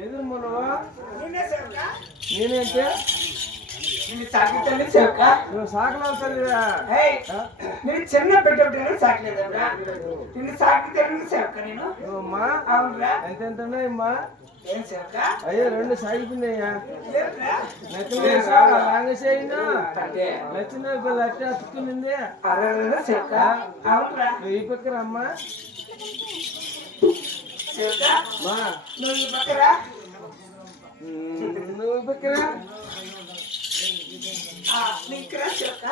ఎదురు మనవా నేనేంటే నిన్ను సాకితల్లి సేవక నువ్వు సాకలావు తల్లిరా నేను చిన్న పెట్టబట్టే సాకలేదమ్మా నిన్ను సాకితల్లి సేవక నేను నువ్వమ్మా అవునరా ఎంత ఉన్నాయమ్మా ఏం సేవక అయ్యో రెండు సాగిపోయినాయా లేదురా లాంగసేయినా అంటే నచ్చిన పిల్ల అట్టే అతుక్కునింది అరవై సేవక అవునరా నువ్వు ఈ పక్కన అమ్మా సేవక మా నువ్వు ఈ పక్కరా నువ్వు ఈ పక్కన నీకురా సేవక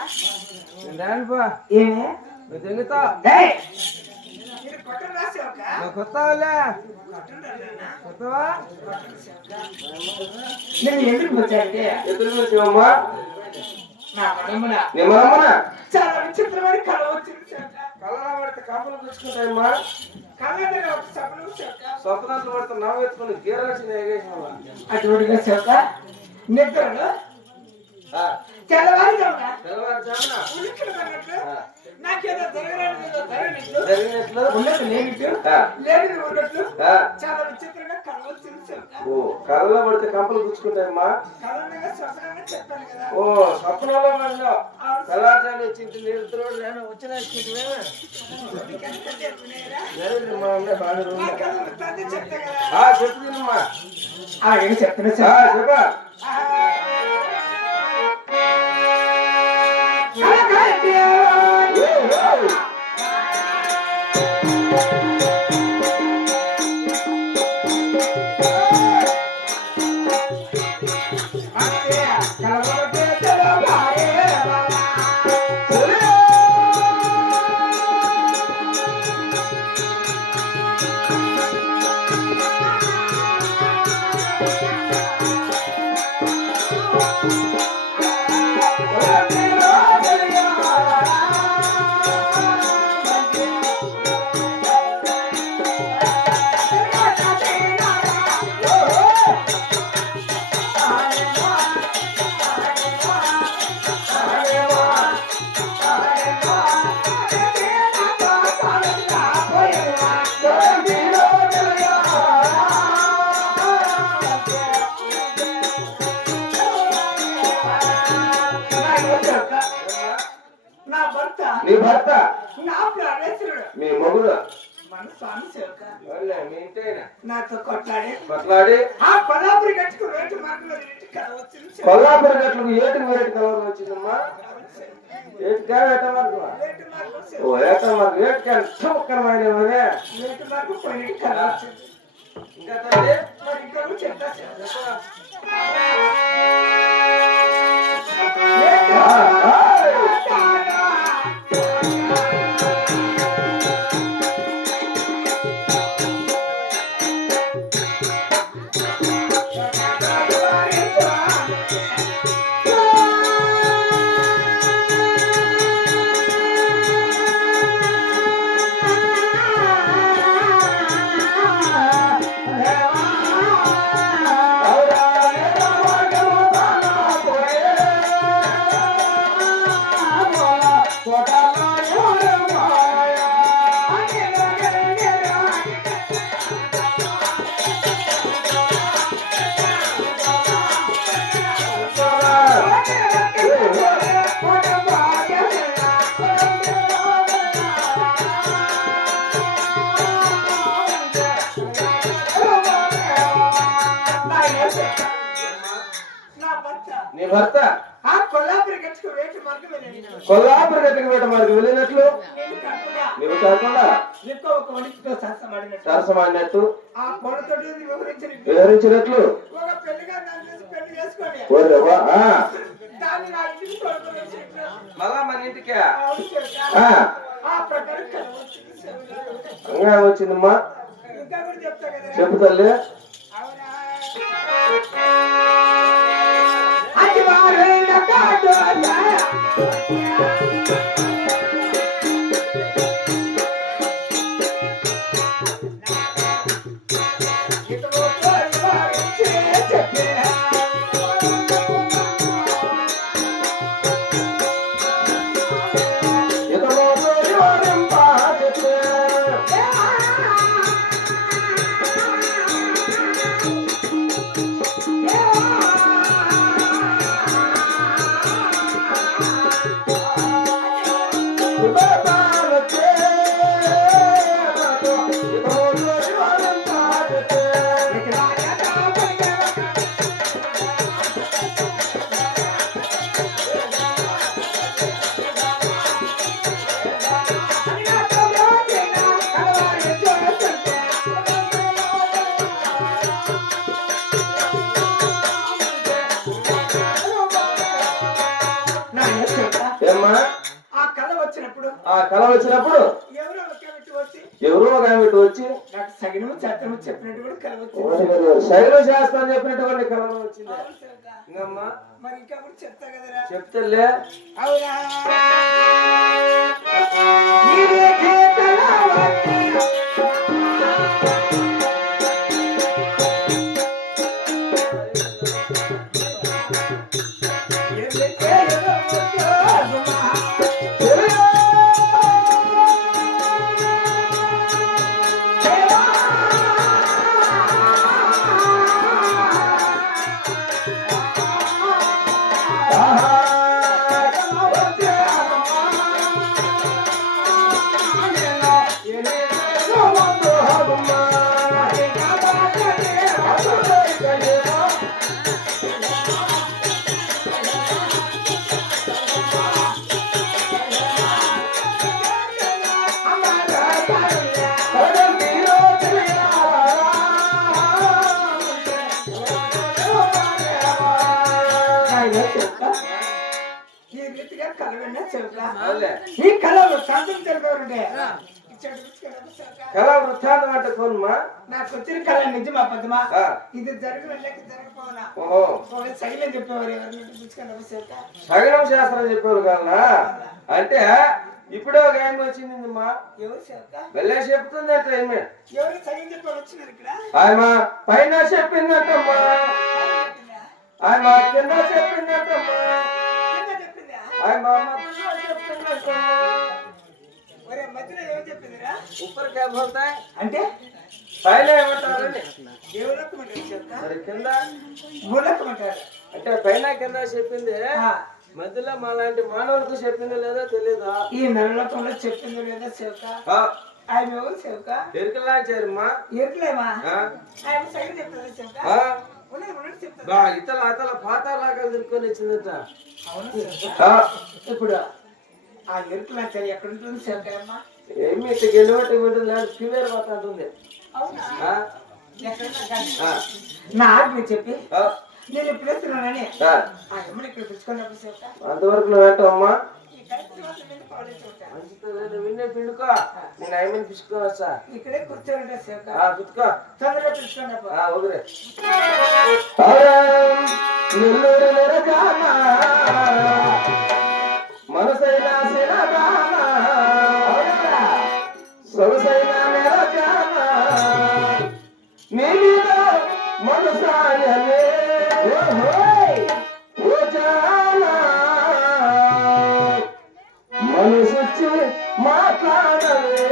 రానిపా ఏమే నువ్వు తెంగుతావు నేను కొట్టరా సేవక నువ్వు కొత్తవాలే కొత్తవా నేను ఎదురు వచ్చానంటే ఎదురు వచ్చావమ్మా నా మనమున నిమ్మమ్మా చాలా విచిత్రమైన కళ వచ్చింది సేవక కలరా పడితే కాపులు పుచ్చుకుంటాయమ్మా కళ్ళ ఒక సభలు సేవక స్వప్నాలు పడితే నవ్వు ఎత్తుకుని గీరాల్సిన ఏగేసిన అటువంటిగా సేవక నిద్రలో తెల్లవారుజామున తెల్లవారుజామున ఉలిక్కిలు పడినట్లు నాకేదో జరిగినట్లు జరిగినట్లు ఉన్నట్టు లేనిట్టు లేనిది ఉన్నట్లు చాలా విచిత్రంగా కళ వచ్చింది సేవక ఓ కళ్ళలో పడితే కంపలు పుచ్చుకుంటాయమ్మా కళగా స్వప్నంగా చెప్పాను కదా ఓ స్వప్నంలో పడినా తెల్లవారుజామున వచ్చింది నిద్ర నేను వచ్చిన చెప్తా కదా చెప్తుందమ్మా ఏం చెప్తున్నా చెప్పా నీ భర్త నా ప్రాణేశ్వరుడు మీ మొగుడు మన స్వామి సేవక మీ ఇంటైనా నాతో కొట్లాడి ఆ కొల్లాపురి గట్టుకు రేటు మార్గంలో ఇంటికి కల వచ్చింది కొల్లాపురి గట్లకు ఏటి వేరేటి కలవరం వచ్చిందమ్మా ఏటి ఏట మార్గం రేటు మార్గం ఓ ఏట మార్గం ఏటి కనమైన రేటు మార్గం పోయి కల వచ్చింది ఇంకా తల్లి మరి ఇంకా చెప్తా నీ భర్త కొల్లాపురి గట్టుకు రేటు మార్గం కొల్లాపురి గట్టుకు వేట మార్గం వెళ్ళినట్లు నువ్వు కాకుండా ఒక మనిషితో సరసమాడినట్టు ఆ పొడతో వివరించినట్లు ఒక పెళ్లిగా పెళ్లి చేసుకొని దాన్ని నా ఇంటికి తోడుకొని మళ్ళా మన ఇంటికి ఆ ప్రకారం వచ్చిందమ్మా ఇంకా కూడా చెప్తా కదా చెప్పు తల్లి అది వారేళ్ళ కాదు ఇతను ఏమ్మా ఆ కళ వచ్చినప్పుడు ఎవరో ఒక వ్యక్తి వచ్చి నాకు సగినము చేతము చెప్పినట్టు కూడా కళ వచ్చింది. శైల శాస్త్రం చెప్పినటువంటి కళ వచ్చింది. అవును సేవక. ఇంకమ్మా మరి ఇంకా కూడా చెప్తా కదరా. చెప్తలే అవునా నీవే కళవతి. ఈ రీతిగా కలవన్నా చెబుతా. ఈ కళ వృత్తాంతం తెలిపేవారుండే కళ వృత్తాంతం అంటే కొనుమా నాకు వచ్చిన కళ నిజమా పద్మా ఇది జరిగిన జరగపోనా సగిలని చెప్పేవారు ఎవరిని సగనం శాస్త్రం చెప్పేవారు కన్నా అంటే ఇప్పుడే ఒక ఏమి వచ్చిందమ్మా ఎవరు చెప్తా వెళ్ళే చెప్తుంది అంటే ఏమే ఎవరు సగం చెప్పారు వచ్చినారు ఇక్కడ ఆయమ పైన చెప్పిందటమ్మా ఆయమ కింద చెప్పిందటమ్మా ఆయమ మధ్యలో చెప్పిందటమ్మా మధ్యలో ఏం చెప్పిందిరా ఉప్పర్ క్యా బోల్తాయ్ అంటే పైన ఏమంటారండి దేవుళ్ళకు చెప్తా మరి కింద మూలకు అంటారు అంటే పైన కింద చెప్పింది మధ్యలో మా లాంటి మానవులకు చెప్పిందో లేదో తెలియదా ఈ నరలోకంలో చెప్పిందో లేదో చెప్తా ఆయన ఎవరు చెప్తా ఎరుకలా చేరమ్మా ఎరుకలేమా ఆయన సగం చెప్తారా చెప్తా చెప్తా ఇతల అతల పాతాలాగా తిరుక్కొని వచ్చిందట ఇప్పుడు ఆ ఎరుకలా చలి ఎక్కడ ఉంటుంది చెప్తారమ్మా ఏమి ఇట్లా గెలవటం లేదు ఫీవర్ పోతుంది అవునా నా ఆజ్ఞ చెప్పి నేను ఇప్పుడు వేస్తున్నానని ఆ అమ్మని ఇక్కడ పిలుచుకున్నప్పుడు చెప్తా అంతవరకు నువ్వు ఏంటమ్మా విన్నే పిండుకో నేను ఏమని పిలుచుకొని వస్తా ఇక్కడే కూర్చోండి సేవక పిలుచుకో తొందరగా పిలుచుకోండి ఒకరే మనసైనా సొగసైనా నీ మీద మనసాయనే మనసొచ్చి మాట్లాడవే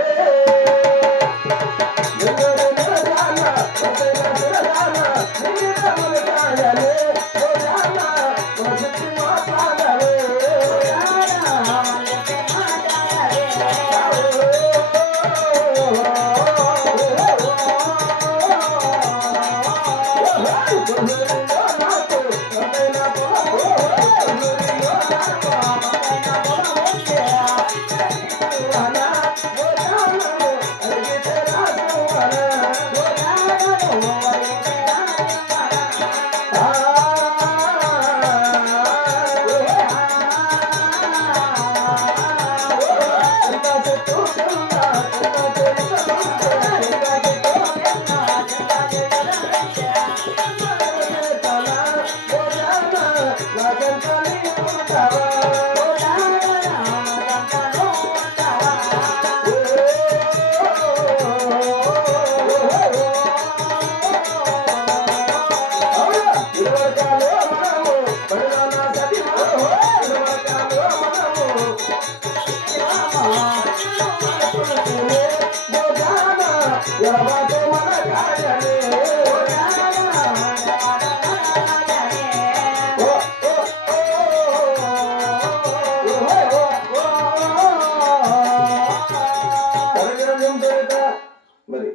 మరి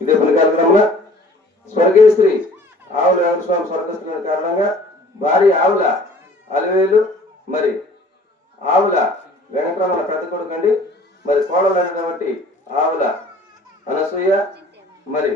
ఇదే పని కార్యక్రమంలో స్వర్గీయ శ్రీ ఆవుల వెంకటస్వామి స్వర్గస్థులైన కారణంగా భార్య ఆవుల అలివేలు మరి ఆవుల వెంకటరమణ పెద్ద కొడుకండి మరి కోడలైన కాబట్టి ఆవుల అనసూయ మరి